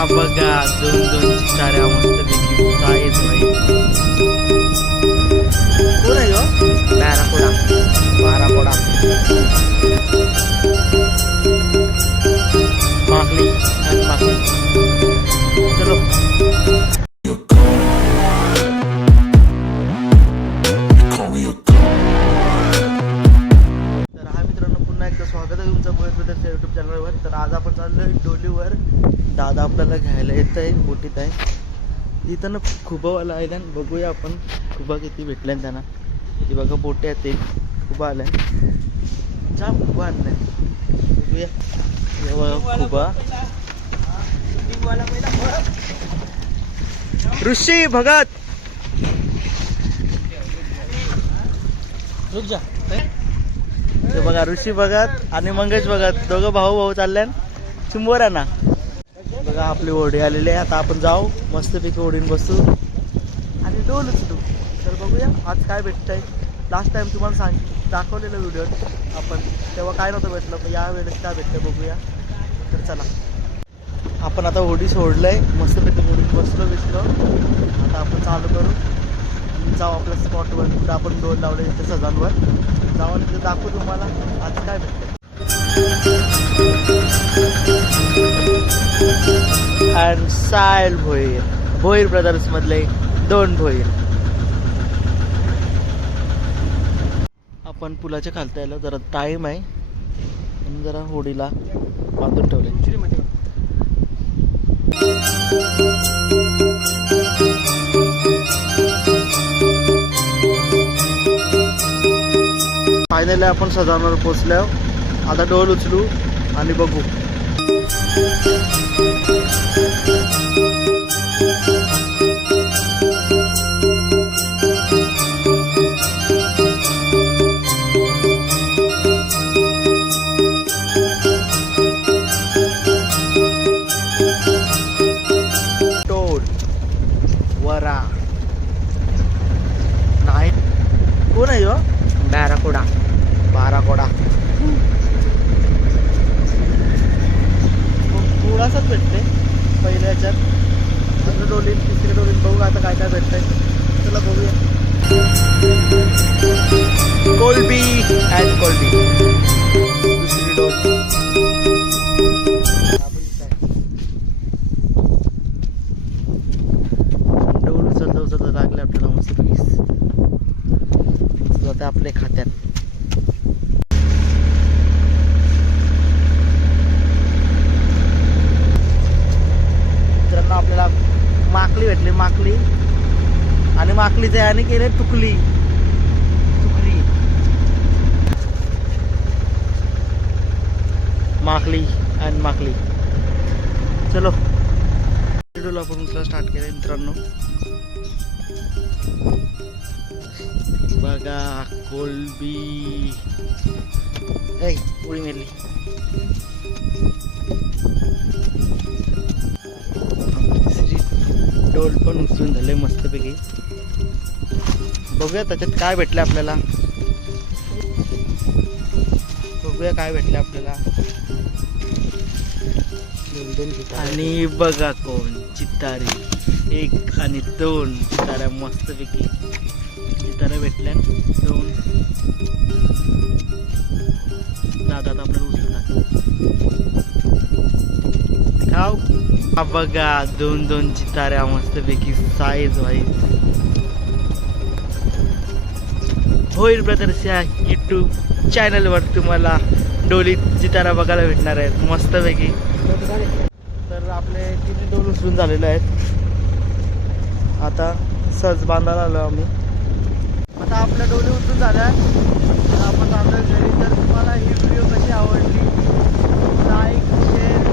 हा बघा दोन दोन चिताऱ्या मस्तपैकी साईज भाई. कोण आहे हो? बाराकोडा. बाराकोडा मागली आणि मागली. चलो तर हा मित्रांनो पुन्हा एकदा स्वागत आहे तुमचं बोईर ब्रदर्सच्या यूट्यूब चॅनलवर. तर आज आपण चाललोय डोलीवर. दादा आपल्याला घ्यायला येत आहे, बोटीत आहे. इथं ना खुबावाला आयला, बघूया आपण खुबा किती भेटल्या त्यांना. ती बघा बोटे आहेत, ते खुबा आलाय, छान खुबा आणलाय. बघूया खुबा. ऋषी भगत रुक जा. ते बघा ऋषी भगत आणि मंगेश भगत दोघं भाऊ भाऊ चालले चिंबोऱ्या ना. बघा आपली ओढी आलेली आहे. आता आपण जाऊ मस्तपैकी ओढीन बसू आणि डोल उचलू. तर बघूया आज काय भेटतंय. लास्ट टाइम तुम्हाला दाखवलेलं व्हिडिओ आपण, तेव्हा काय नव्हतं भेटलं, पण या वेळेस काय भेटतं बघूया. तर चला आपण आता ओढी सोडलंय, मस्तपैकी ओढीत बसलो. आता आपण चालू करू आणि जाऊ आपल्या स्पॉटवर कुठं आपण डोल लावले तिथे सजांवर जाऊ आणि तिथे दाखवू तुम्हाला आज काय भेटतं. अँड सायल भोईर ब्रदर्स मधले दोन भोईर. आपण पुलाच्या खालता आलो, जरा टाइम आहे म्हणून जरा होडीला बांधून ठेवले. फायनली आपण सजावणार पोचलो. आता डोल उचलू आणि बघू. डोल वरा नाही कोण आहे हो? बाराकोडा. बाराकोडा थोडासाच भेटते पहिल्या ह्याच्यात. दुसऱ्या डोलीत तिसऱ्या डोलीत बघू आता काय काय भेटतंय. चला बघूया. कोलबी अँड कोलबी दुसरी डोल. डोल उचलता उचलता लागले आपल्याला मस्तपैकी जाते आपल्या खात्यात. आपल्याला माकली भेटली, माकली आणि माकलीचे आणि केले टुकली. माकली आणि माकली. चलो आपण स्टार्ट केलं मित्रांनो. बघा कोलबी उडी मेली. डोल पण उचलून झाले मस्तपैकी. बघूया त्याच्यात काय भेटलं आपल्याला. बघूया काय भेटलं आपल्याला. आणि बघा कोण चितारे, एक आणि दोन चिताऱ्या मस्तपैकी. चिताऱ्या भेटल्या दोन. दादा आपल्याला उचलतात खाऊ. हा बघा दोन दोन चिताऱ्या मस्तपैकी साईज वाईज. भोईर ब्रदर्स या यूट्यूब चॅनलवर तुम्हाला डोलीत चितारा बघायला भेटणार आहेत मस्तपैकी. तर आपले किती डोल उचलून झालेले आहेत. आता सहज बांधायला आलो आम्ही. आता आपल्या डोली उचलून झाल्या आपण चाललोय घरी. तर तुम्हाला ही व्हिडिओ कशी आवडली लाईक शेअर